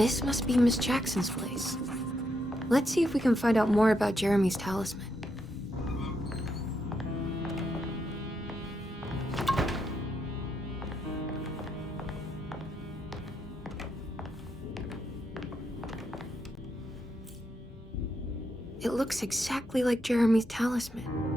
This must be Miss Jackson's place. Let's see if we can find out more about Jeremy's talisman. It looks exactly like Jeremy's talisman.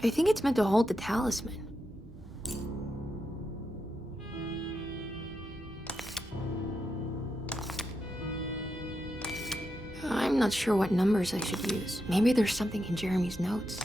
I think it's meant to hold the talisman. I'm not sure what numbers I should use. Maybe there's something in Jeremy's notes.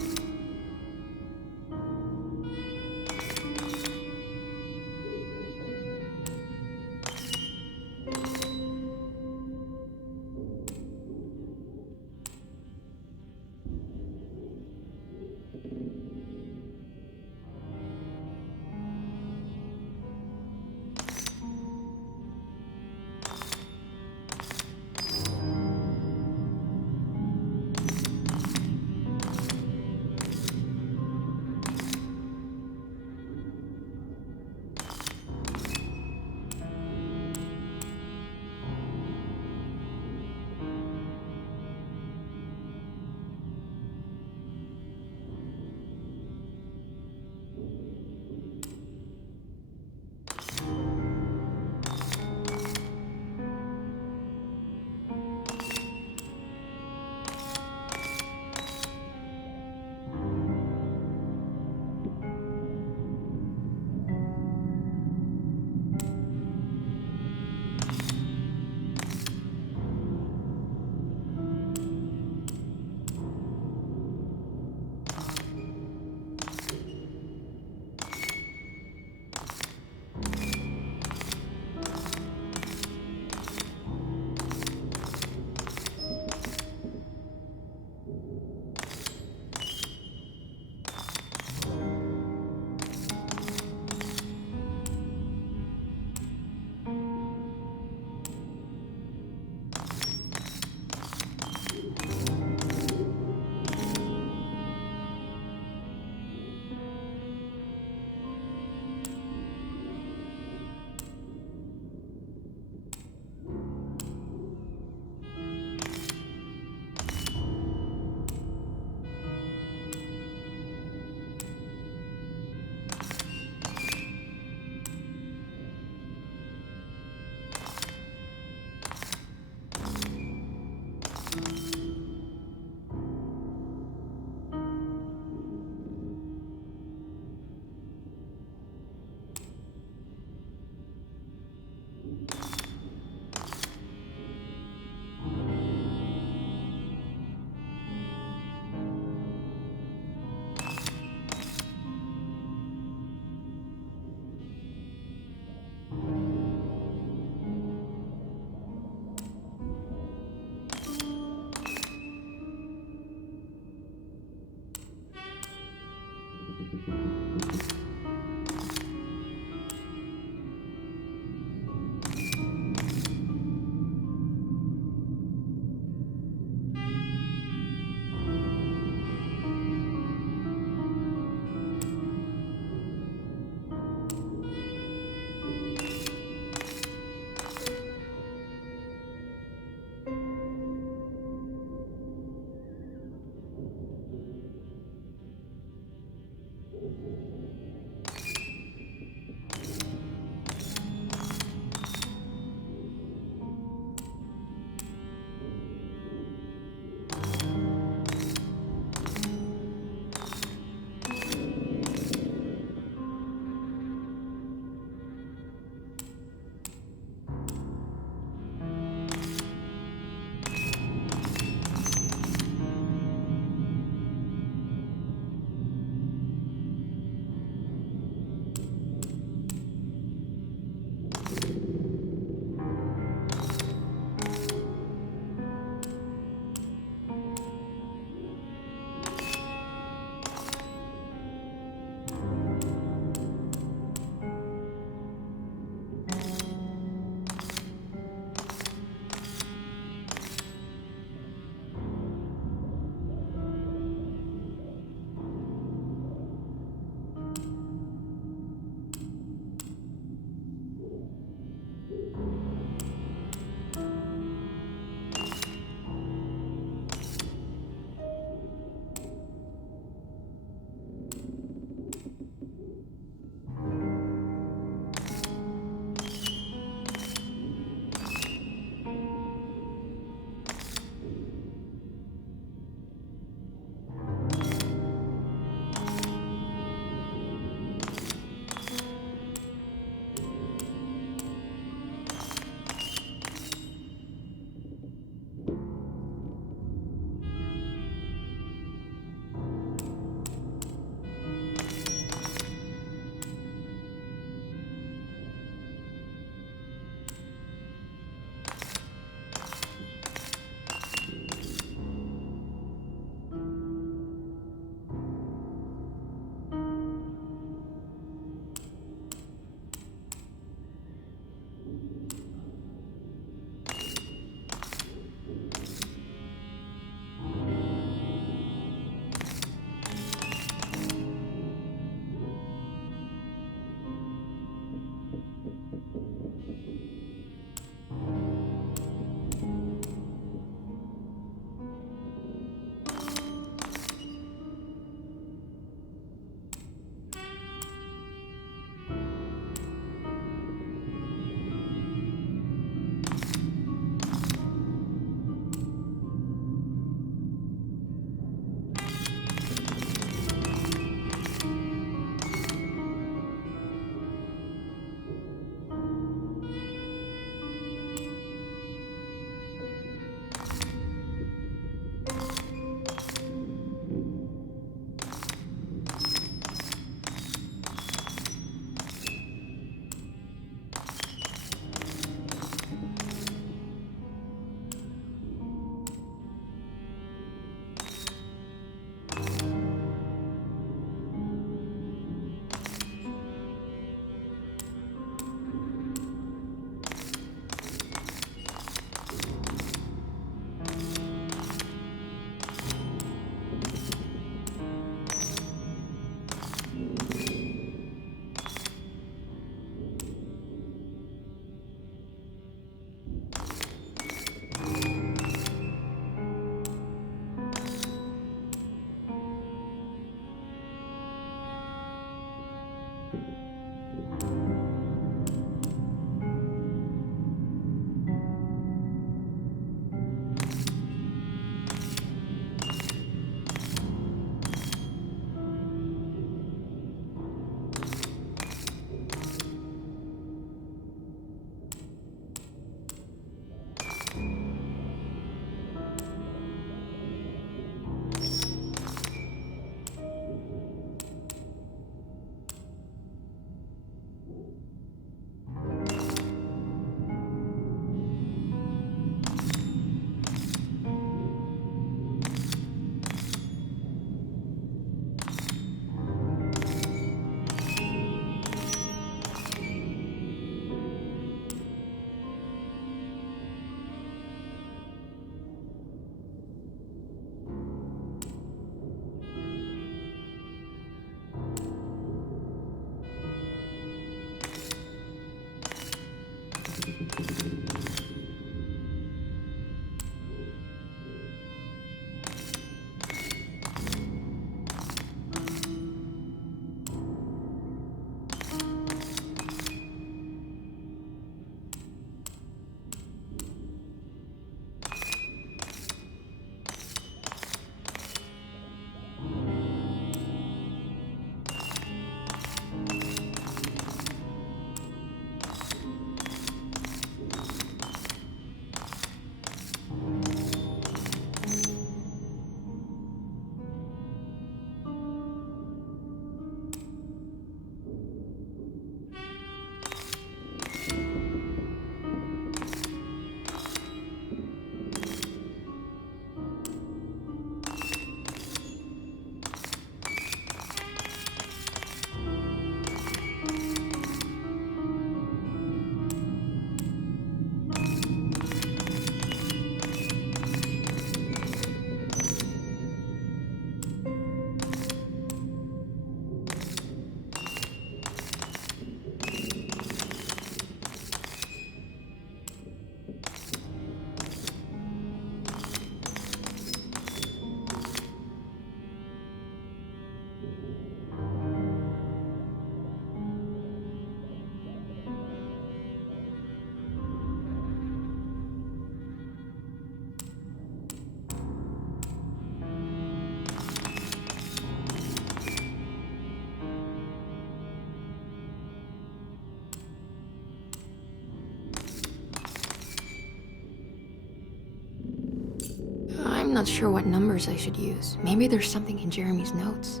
not sure what numbers I should use. Maybe there's something in Jeremy's notes.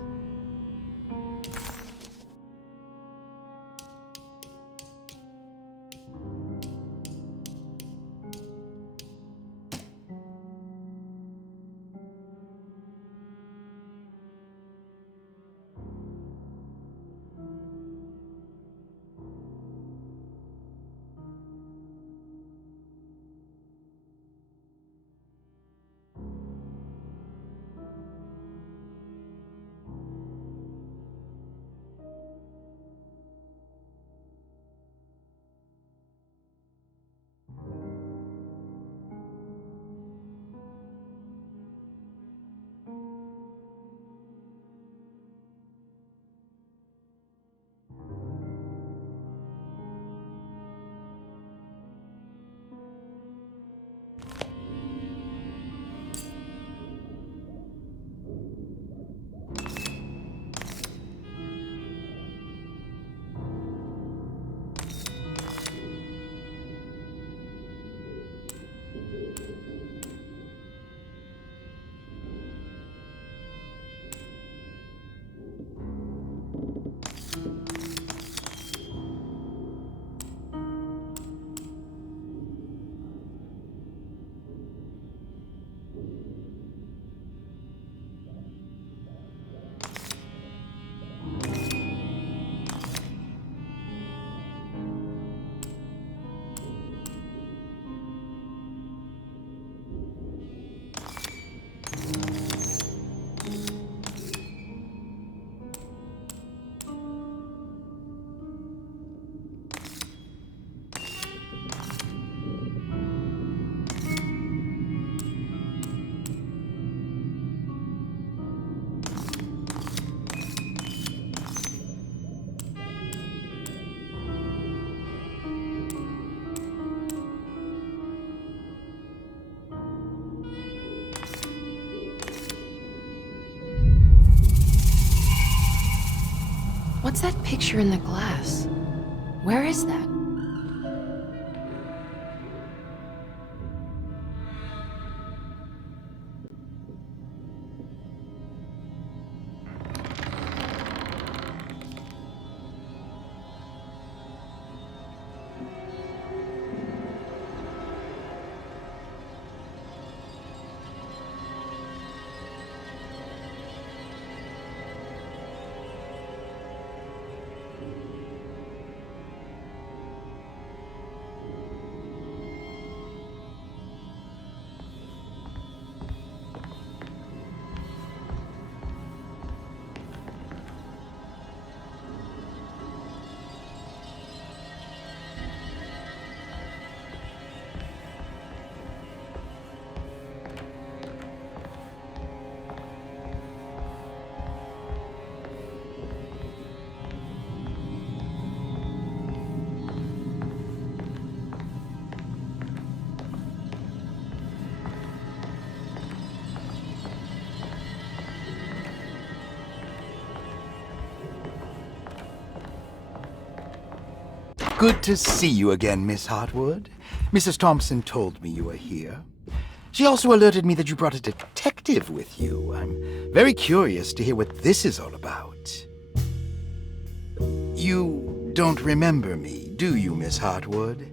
What's that picture in the glass? Where is that? Good to see you again, Miss Hartwood. Mrs. Thompson told me you were here. She also alerted me that you brought a detective with you. I'm very curious to hear what this is all about. You don't remember me, do you, Miss Hartwood?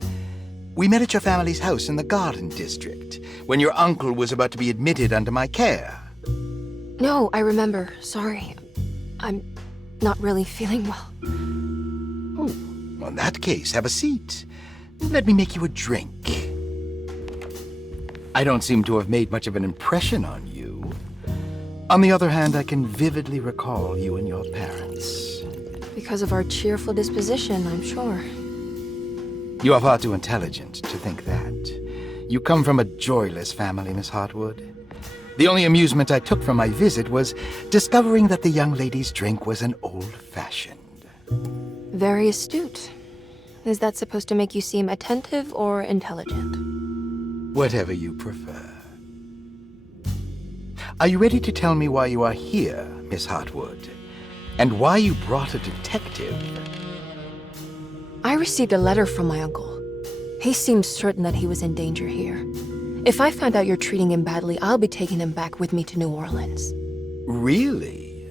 We met at your family's house in the Garden District, when your uncle was about to be admitted under my care. No, I remember. Sorry. I'm not really feeling well. Well, in that case, have a seat. Let me make you a drink. I don't seem to have made much of an impression on you. On the other hand, I can vividly recall you and your parents. Because of our cheerful disposition, I'm sure. You are far too intelligent to think that. You come from a joyless family, Miss Hartwood. The only amusement I took from my visit was discovering that the young lady's drink was an old-fashioned. Very astute. Is that supposed to make you seem attentive or intelligent? Whatever you prefer. Are you ready to tell me why you are here, Miss Hartwood? And why you brought a detective? I received a letter from my uncle. He seemed certain that he was in danger here. If I find out you're treating him badly, I'll be taking him back with me to New Orleans. Really?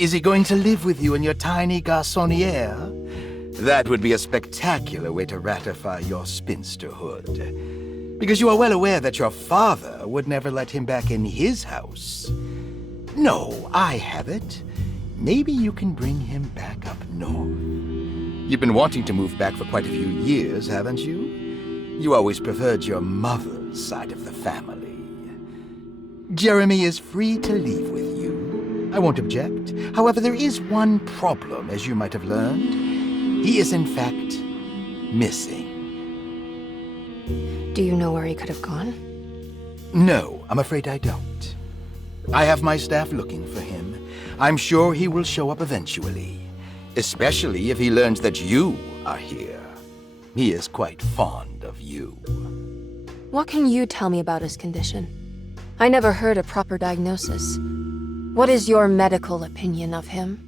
Is he going to live with you in your tiny garçonniere? That would be a spectacular way to ratify your spinsterhood. Because you are well aware that your father would never let him back in his house. No, I have it. Maybe you can bring him back up north. You've been wanting to move back for quite a few years, haven't you? You always preferred your mother's side of the family. Jeremy is free to leave with you. I won't object. However, there is one problem, as you might have learned. He is, in fact, missing. Do you know where he could have gone? No, I'm afraid I don't. I have my staff looking for him. I'm sure he will show up eventually. Especially if he learns that you are here. He is quite fond of you. What can you tell me about his condition? I never heard a proper diagnosis. What is your medical opinion of him?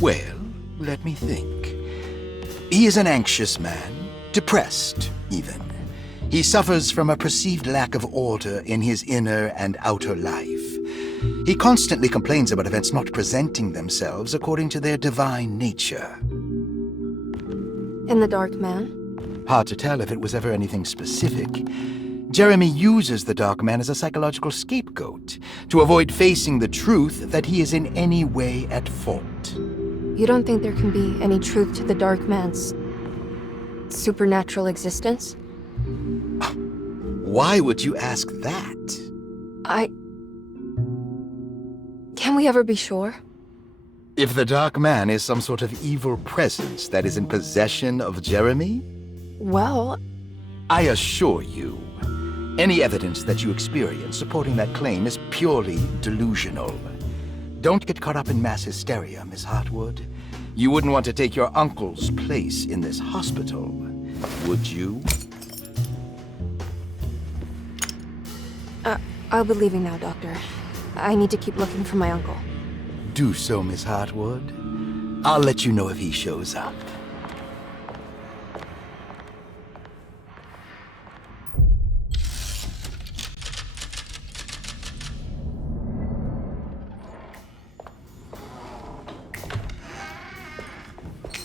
Well, let me think. He is an anxious man, depressed, even. He suffers from a perceived lack of order in his inner and outer life. He constantly complains about events not presenting themselves according to their divine nature. And the Dark Man? Hard to tell if it was ever anything specific. Jeremy uses the Dark Man as a psychological scapegoat to avoid facing the truth that he is in any way at fault. You don't think there can be any truth to the Dark Man's supernatural existence? Why would you ask that? Can we ever be sure? If the Dark Man is some sort of evil presence that is in possession of Jeremy? Well, I assure you, any evidence that you experience supporting that claim is purely delusional. Don't get caught up in mass hysteria, Miss Hartwood. You wouldn't want to take your uncle's place in this hospital, would you? I'll be leaving now, Doctor. I need to keep looking for my uncle. Do so, Miss Hartwood. I'll let you know if he shows up.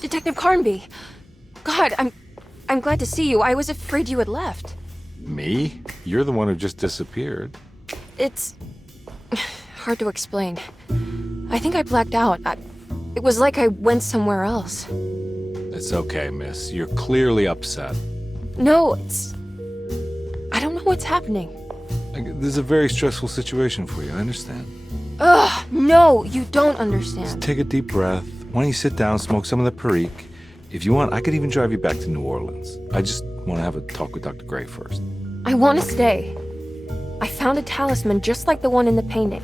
Detective Carnby! God, I'm glad to see you. I was afraid you had left. Me? You're the one who just disappeared. It's hard to explain. I think I blacked out. It was like I went somewhere else. It's okay, miss. You're clearly upset. No, I don't know what's happening. This is a very stressful situation for you, I understand. Ugh, no, you don't understand. Just take a deep breath. Why don't you sit down, smoke some of the Perique? If you want, I could even drive you back to New Orleans. I just want to have a talk with Dr. Gray first. I want to stay. I found a talisman just like the one in the painting.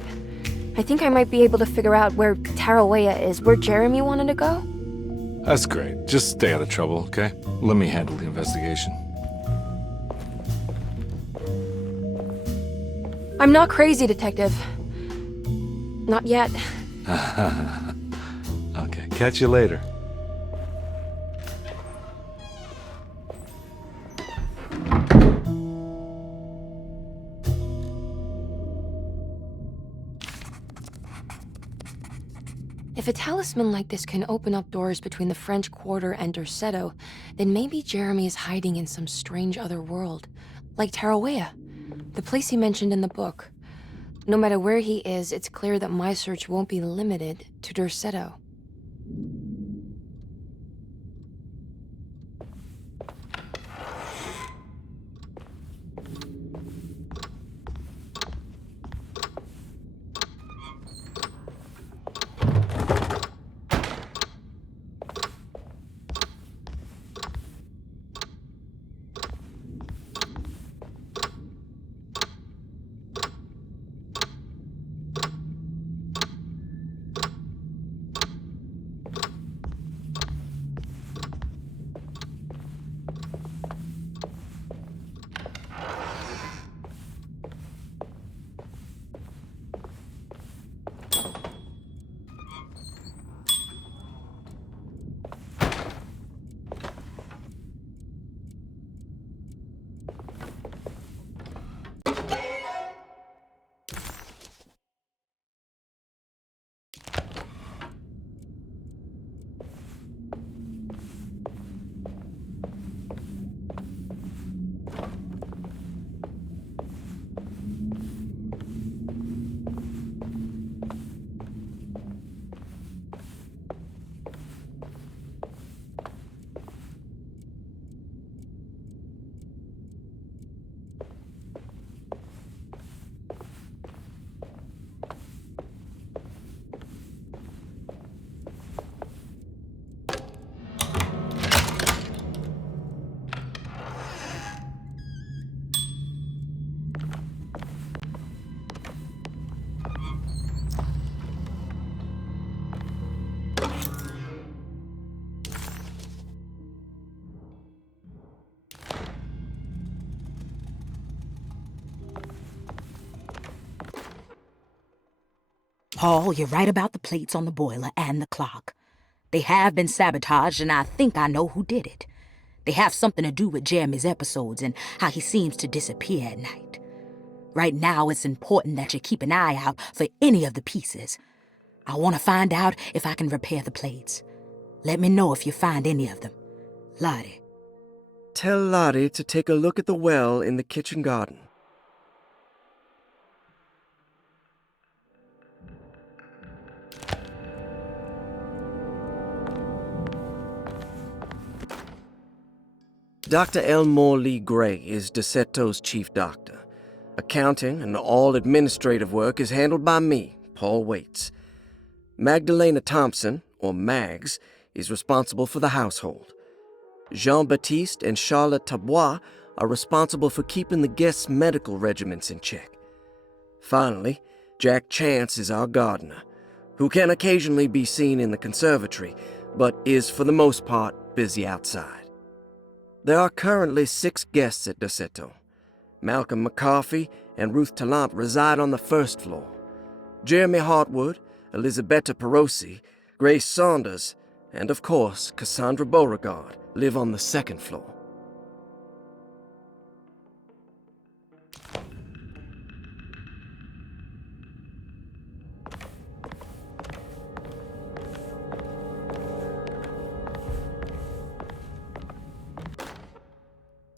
I think I might be able to figure out where Tarawea is, where Jeremy wanted to go. That's great. Just stay out of trouble, okay? Let me handle the investigation. I'm not crazy, Detective. Not yet. Okay, catch you later. If a talisman like this can open up doors between the French Quarter and Derceto, then maybe Jeremy is hiding in some strange other world, like Tarawea, the place he mentioned in the book. No matter where he is, it's clear that my search won't be limited to Derceto. Paul, you're right about the plates on the boiler and the clock. They have been sabotaged, and I think I know who did it. They have something to do with Jeremy's episodes and how he seems to disappear at night. Right now, it's important that you keep an eye out for any of the pieces. I want to find out if I can repair the plates. Let me know if you find any of them. Lottie. Tell Lottie to take a look at the well in the kitchen garden. Dr. Elmore Lee Gray is DeSeto's chief doctor. Accounting and all administrative work is handled by me, Paul Waits. Magdalena Thompson, or Mags, is responsible for the household. Jean-Baptiste and Charlotte Tabois are responsible for keeping the guests' medical regimens in check. Finally, Jack Chance is our gardener, who can occasionally be seen in the conservatory, but is for the most part busy outside. There are currently 6 guests at DeSeto. Malcolm McCarthy and Ruth Tallant reside on the first floor. Jeremy Hartwood, Elisabetta Perosi, Grace Saunders, and of course Cassandra Beauregard live on the second floor.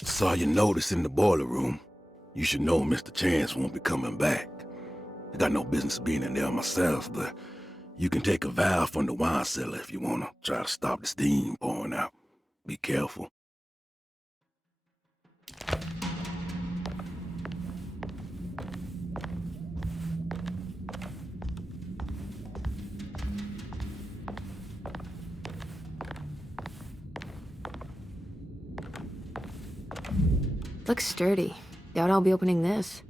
Saw your notice in the boiler room. You should know Mr. Chance won't be coming back. I got no business being in there myself, but you can take a valve from the wine cellar if you want to try to stop the steam pouring out. Be careful. Looks sturdy. Doubt I'll be opening this.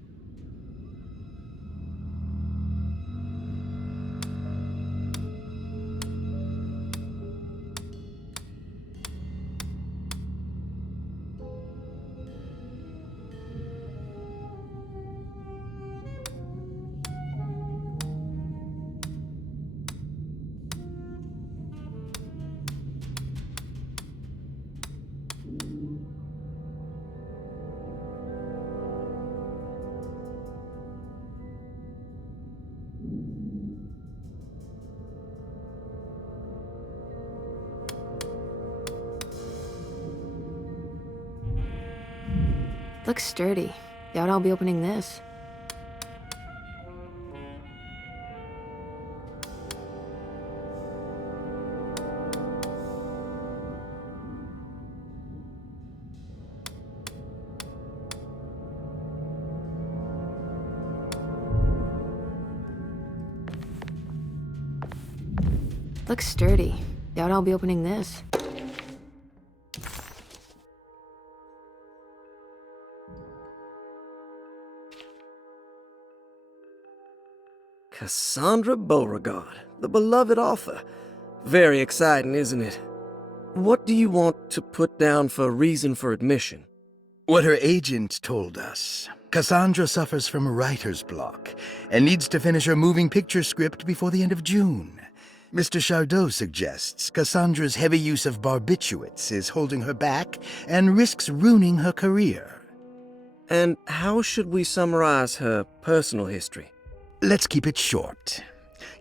Looks sturdy. Doubt I'll be opening this. Looks sturdy. Doubt I'll be opening this. Cassandra Beauregard, the beloved author. Very exciting, isn't it? What do you want to put down for reason for admission? What her agent told us. Cassandra suffers from writer's block and needs to finish her moving picture script before the end of June. Mr. Chardot suggests Cassandra's heavy use of barbiturates is holding her back and risks ruining her career. And how should we summarize her personal history? Let's keep it short.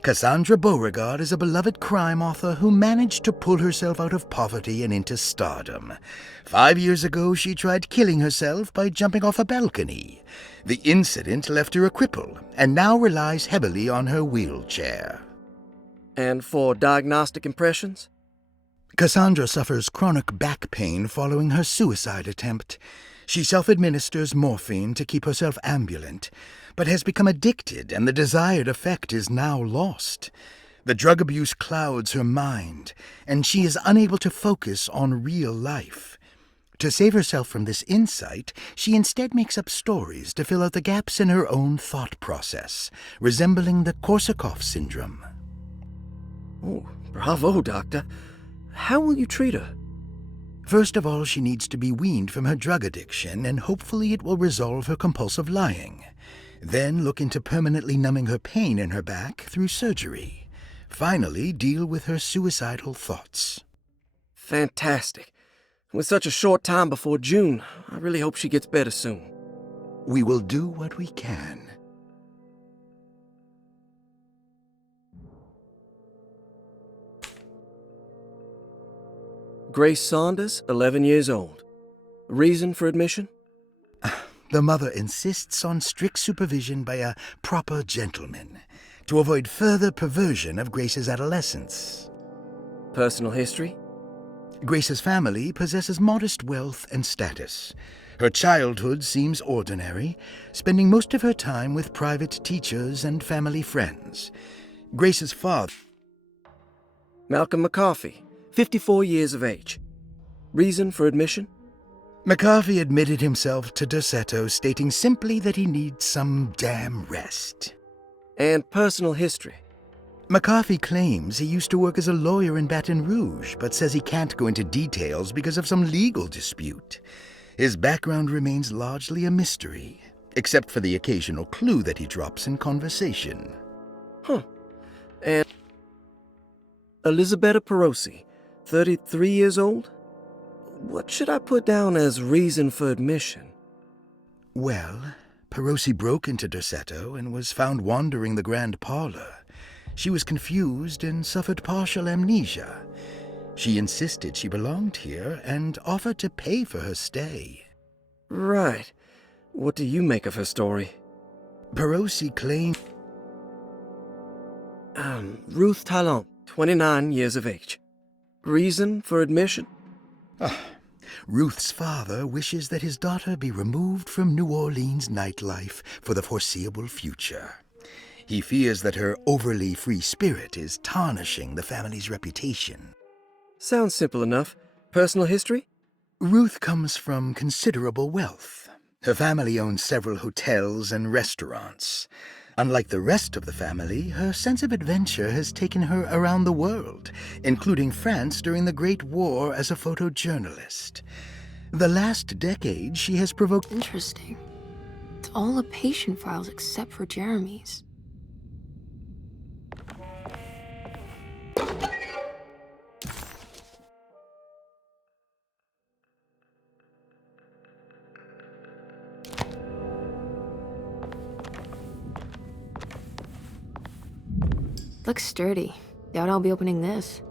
Cassandra Beauregard is a beloved crime author who managed to pull herself out of poverty and into stardom. 5 years ago, she tried killing herself by jumping off a balcony. The incident left her a cripple and now relies heavily on her wheelchair. And for diagnostic impressions? Cassandra suffers chronic back pain following her suicide attempt. She self-administers morphine to keep herself ambulant, but has become addicted and the desired effect is now lost. The drug abuse clouds her mind, and she is unable to focus on real life. To save herself from this insight, she instead makes up stories to fill out the gaps in her own thought process, resembling the Korsakoff syndrome. Oh, bravo, Doctor. How will you treat her? First of all, she needs to be weaned from her drug addiction, and hopefully it will resolve her compulsive lying. Then look into permanently numbing her pain in her back through surgery. Finally, deal with her suicidal thoughts. Fantastic. With such a short time before June, I really hope she gets better soon. We will do what we can. Grace Saunders, 11 years old. Reason for admission? The mother insists on strict supervision by a proper gentleman to avoid further perversion of Grace's adolescence. Personal history? Grace's family possesses modest wealth and status. Her childhood seems ordinary, spending most of her time with private teachers and family friends. Grace's father... Malcolm McCarthy, 54 years of age. Reason for admission? McCarthy admitted himself to Dorsetto, stating simply that he needs some damn rest. And personal history? McCarthy claims he used to work as a lawyer in Baton Rouge, but says he can't go into details because of some legal dispute. His background remains largely a mystery, except for the occasional clue that he drops in conversation. Huh. And Elisabetta Perosi, 33 years old? What should I put down as reason for admission? Well, Perosi broke into Dorsetto and was found wandering the grand parlor. She was confused and suffered partial amnesia. She insisted she belonged here and offered to pay for her stay. Right. What do you make of her story? Perosi claimed... Ruth Talon, 29 years of age. Reason for admission? Ruth's father wishes that his daughter be removed from New Orleans nightlife for the foreseeable future. He fears that her overly free spirit is tarnishing the family's reputation. Sounds simple enough. Personal history? Ruth comes from considerable wealth. Her family owns several hotels and restaurants. Unlike the rest of the family, her sense of adventure has taken her around the world, including France during the Great War as a photojournalist. The last decade, she has provoked... Interesting. It's all the patient files except for Jeremy's. Looks sturdy. Doubt I'll be opening this.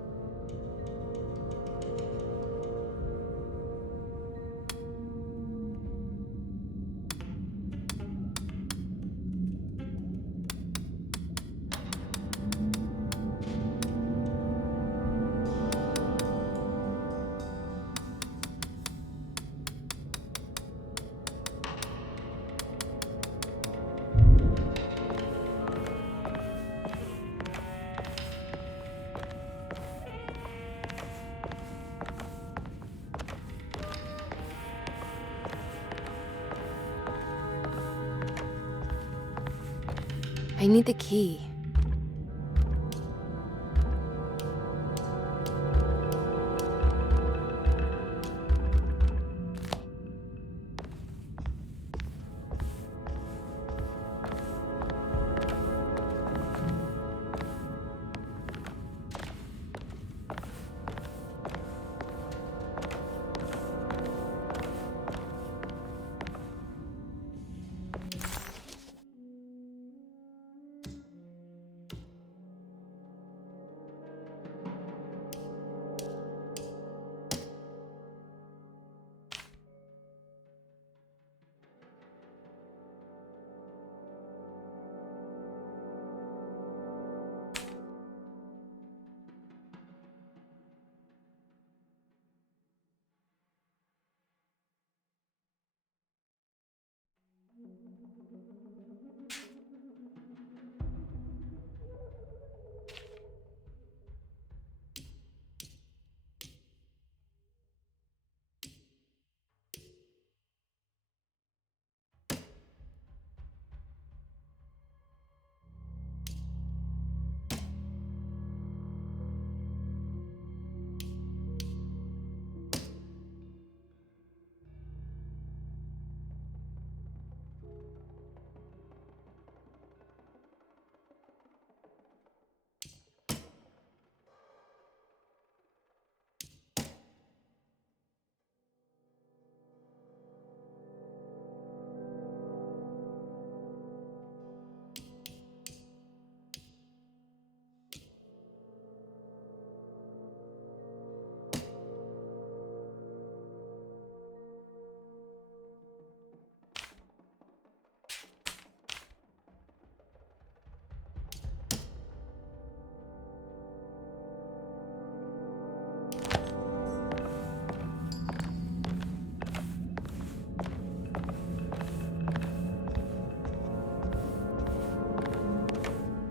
I need the key.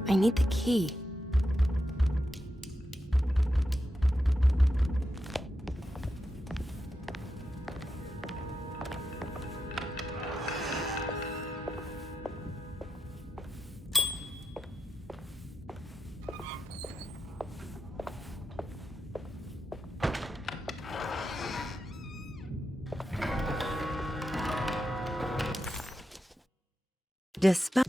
I need the key. Despite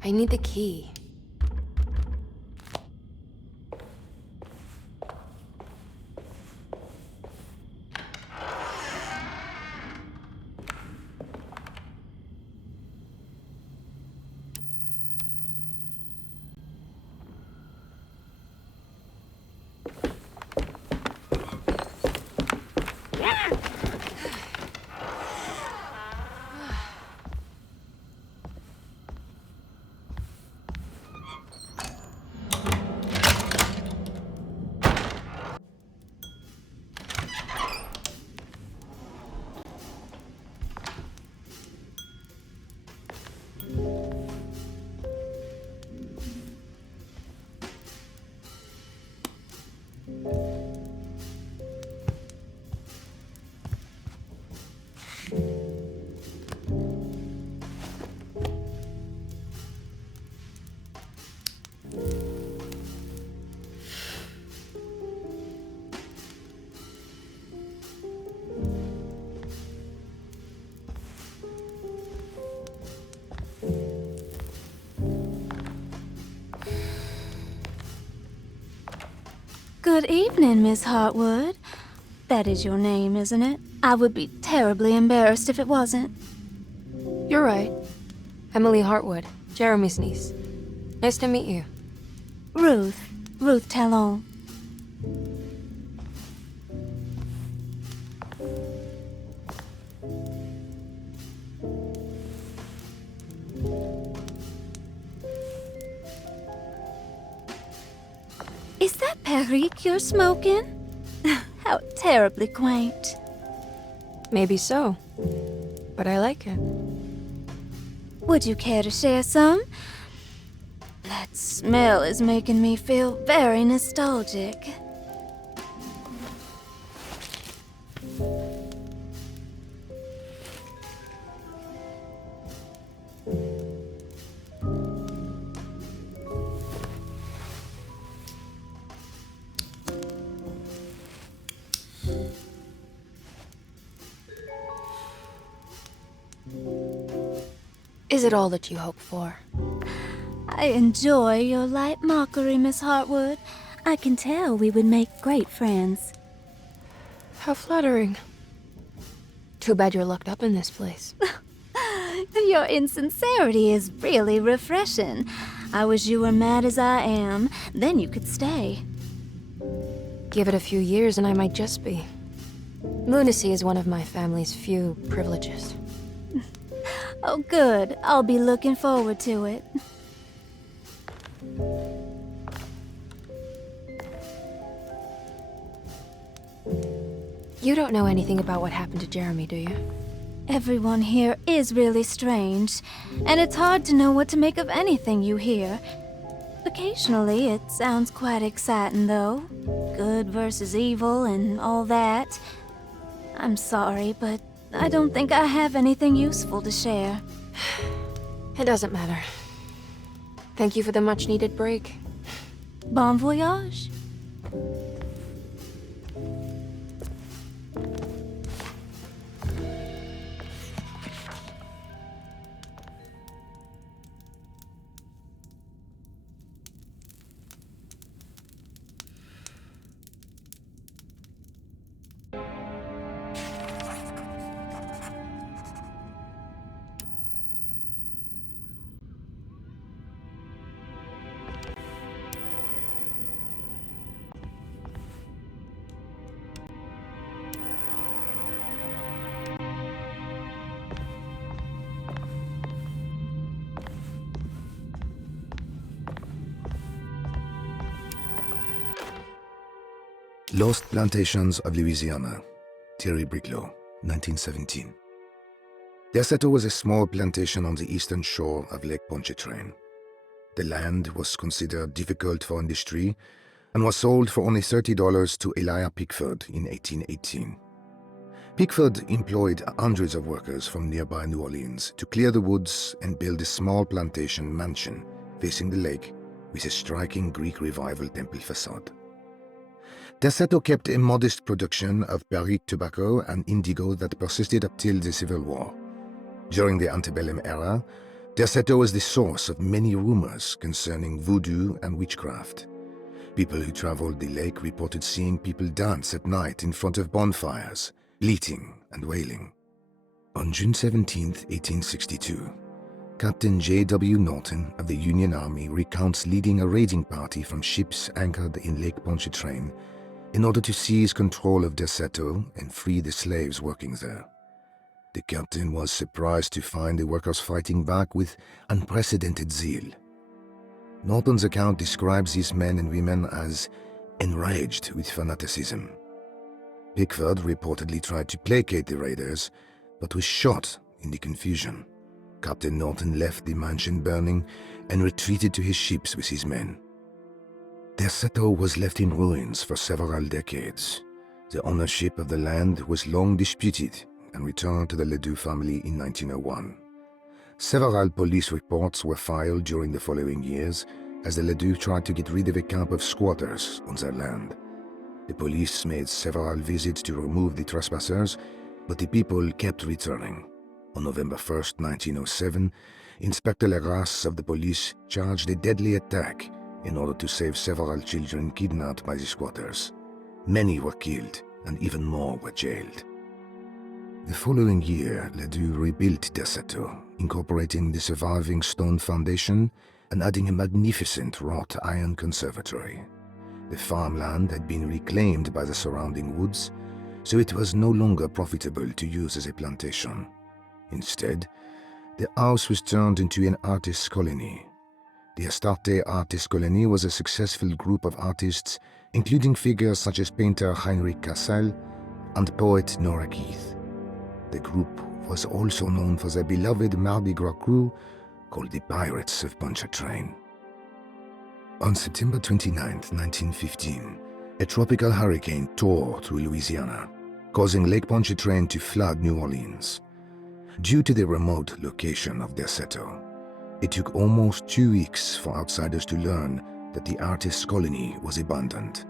I need the key. Good evening, Miss Hartwood. That is your name, isn't it? I would be terribly embarrassed if it wasn't. You're right. Emily Hartwood, Jeremy's niece. Nice to meet you. Ruth Talon. Is that Perique you're smoking? How terribly quaint. Maybe so, but I like it. Would you care to share some? That smell is making me feel very nostalgic. Is it all that you hope for? I enjoy your light mockery, Miss Hartwood. I can tell we would make great friends. How flattering. Too bad you're locked up in this place. Your insincerity is really refreshing. I wish you were mad as I am. Then you could stay. Give it a few years and I might just be. Lunacy is one of my family's few privileges. Oh, good. I'll be looking forward to it. You don't know anything about what happened to Jeremy, do you? Everyone here is really strange, and it's hard to know what to make of anything you hear. Occasionally, it sounds quite exciting, though. Good versus evil and all that. I'm sorry, but I don't think I have anything useful to share. It doesn't matter. Thank you for the much-needed break. Bon voyage. Lost Plantations of Louisiana, Thierry Briclot, 1917. Derceto was a small plantation on the eastern shore of Lake Pontchartrain. The land was considered difficult for industry and was sold for only $30 to Elijah Pickford in 1818. Pickford employed hundreds of workers from nearby New Orleans to clear the woods and build a small plantation mansion facing the lake with a striking Greek Revival temple facade. Derceto kept a modest production of Perique tobacco and indigo that persisted up till the Civil War. During the antebellum era, Derceto was the source of many rumors concerning voodoo and witchcraft. People who traveled the lake reported seeing people dance at night in front of bonfires, bleating and wailing. On June 17, 1862, Captain J.W. Norton of the Union Army recounts leading a raiding party from ships anchored in Lake Pontchartrain in order to seize control of Derceto and free the slaves working there. The captain was surprised to find the workers fighting back with unprecedented zeal. Norton's account describes these men and women as enraged with fanaticism. Pickford reportedly tried to placate the raiders, but was shot in the confusion. Captain Norton left the mansion burning and retreated to his ships with his men. Derceto was left in ruins for several decades. The ownership of the land was long disputed and returned to the Ledoux family in 1901. Several police reports were filed during the following years as the Ledoux tried to get rid of a camp of squatters on their land. The police made several visits to remove the trespassers, but the people kept returning. On November 1, 1907, Inspector Legrasse of the police charged a deadly attack in order to save several children kidnapped by the squatters. Many were killed and even more were jailed. The following year, Ledoux rebuilt Derceto, incorporating the surviving stone foundation and adding a magnificent wrought iron conservatory. The farmland had been reclaimed by the surrounding woods, so it was no longer profitable to use as a plantation. Instead, the house was turned into an artist's colony. The Astarte Artist Colony was a successful group of artists, including figures such as painter Heinrich Cassel and poet Nora Keith. The group was also known for their beloved Mardi Gras crew called the Pirates of Pontchartrain. On September 29, 1915, a tropical hurricane tore through Louisiana, causing Lake Pontchartrain to flood New Orleans. Due to the remote location of Derceto, it took almost 2 weeks for outsiders to learn that the artist's colony was abandoned.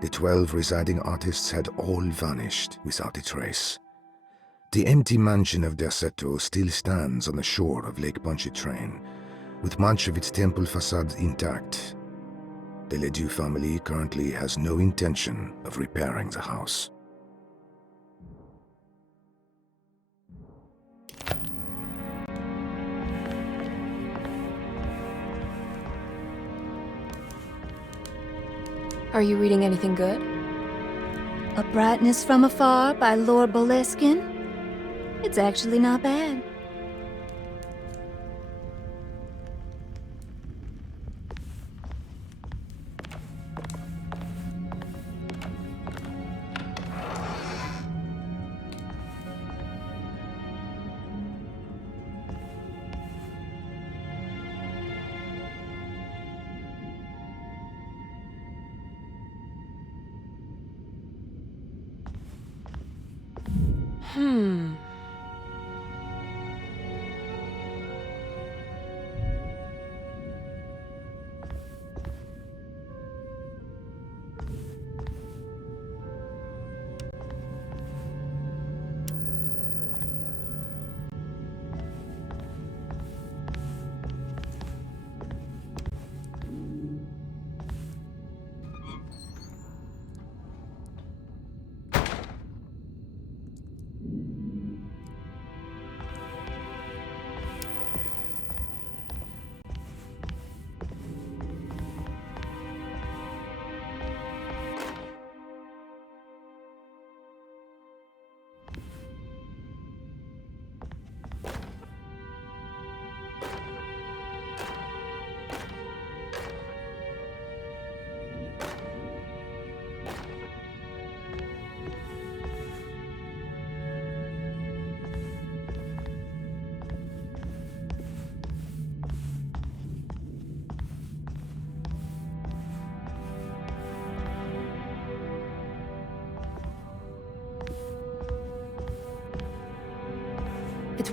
The 12 residing artists had all vanished without a trace. The empty mansion of Derceto still stands on the shore of Lake Pontchartrain, with much of its temple facade intact. The Ledoux family currently has no intention of repairing the house. Are you reading anything good? A Brightness from Afar by Lord Boleskine? It's actually not bad.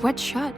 wedged shut.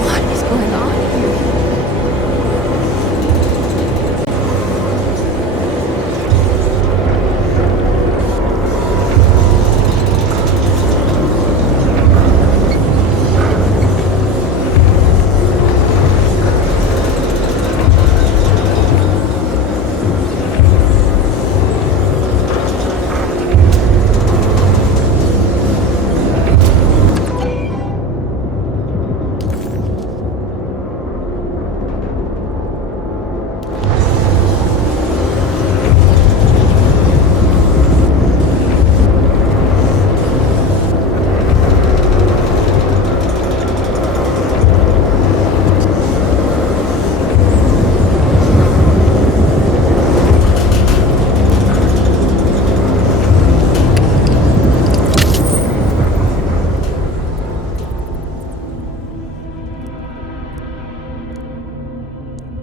What is going on here?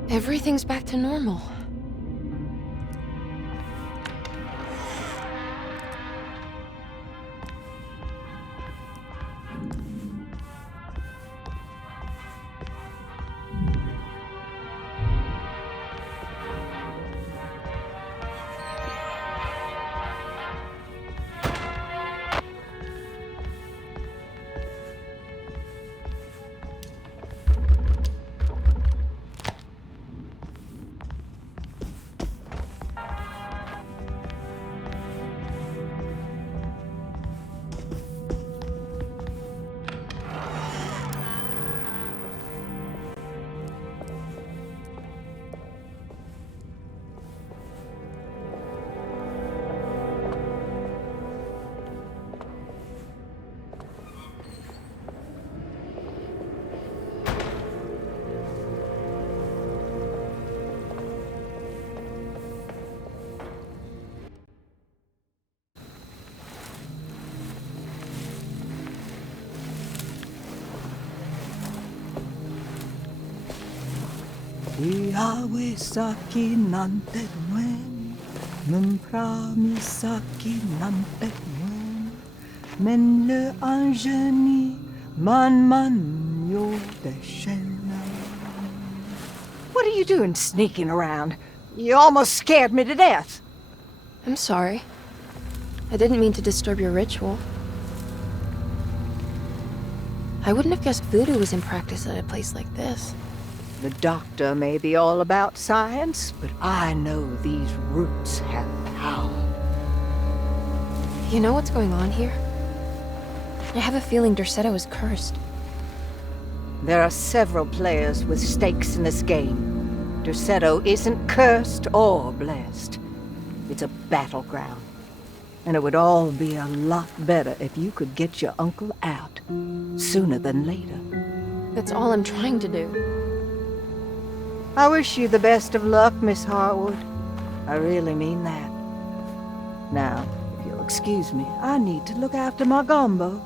Everything's back to normal. Iawesaki nante ngwen, mumpramisaki nante ngwen, men le anjeni man yo deshena. What are you doing sneaking around? You almost scared me to death. I'm sorry. I didn't mean to disturb your ritual. I wouldn't have guessed voodoo was in practice at a place like this. The doctor may be all about science, but I know these roots have power. You know what's going on here? I have a feeling Derceto is cursed. There are several players with stakes in this game. Derceto isn't cursed or blessed. It's a battleground. And it would all be a lot better if you could get your uncle out sooner than later. That's all I'm trying to do. I wish you the best of luck, Miss Harwood. I really mean that. Now, if you'll excuse me, I need to look after my gumbo.